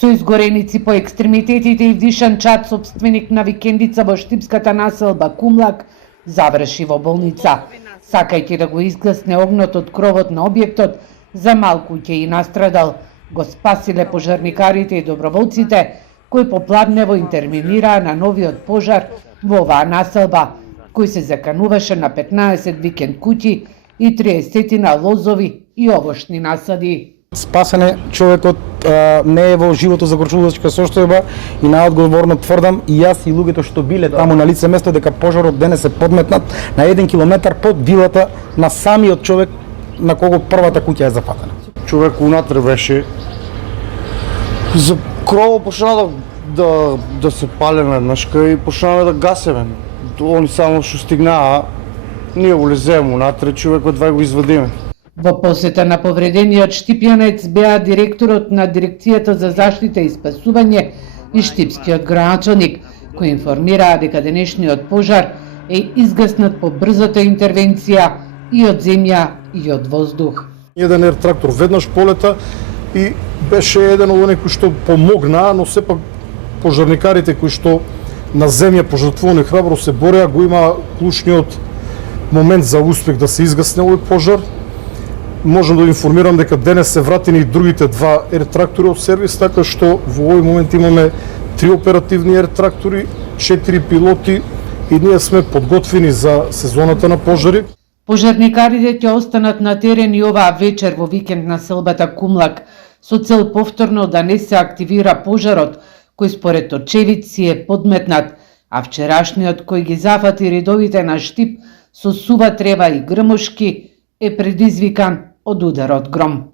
Со изгореници по екстремитетите и вдишан чад, собственик на викендица во штипската населба Кумлак заврши во болница. Сакајќи да го изгасне огнот од кровот на објектот, за малку ќе и настрадал. Го спасиле пожарникарите и доброволците, кои попладнево интервенираа на новиот пожар во оваа населба, кој се закануваше на 15 викенд куќи и 30 лозови и овошни насади. Спасен е човекот, не е во живото загорчувачка состојба и наодговорно тврдам и јас и луѓето што биле таму на лице место дека пожарот денес се подметнат на 1 километар под вилата на самиот човек на кого првата куќа е запатена. Човек унатре беше, за крово почна да се палеме еднашка и почнаме да гасеме. Они само што стигнаа, ние улеземе унатре, човекот два го извадиме. Во посета на повредениот штипјанец беа директорот на Дирекцијата за заштита и спасување и штипскиот градоначалник, кои информираа дека денешниот пожар е изгаснат по брзата интервенција и од земја и од воздух. Еден трактор веднаш полета и беше еден од оние кои што помогнаа, но сепак пожарникарите кои што на земја пожртвувано и храбро се бореа, го има клучниот момент за успех да се изгасне овој пожар. Можам да информирам дека денес се вратени и другите два ер-трактори од сервис, така што во овој момент имаме 3 оперативни ер-трактори, 4 пилоти и ние сме подготвени за сезоната на пожари. Пожарникарите ќе останат на терен и оваа вечер во викенд на селбата Кумлак, со цел повторно да не се активира пожарот, кој според очевидци е подметнат, а вчерашниот кој ги зафати редовите на Штип со сува трева и грмушки е предизвикан од ударот гром.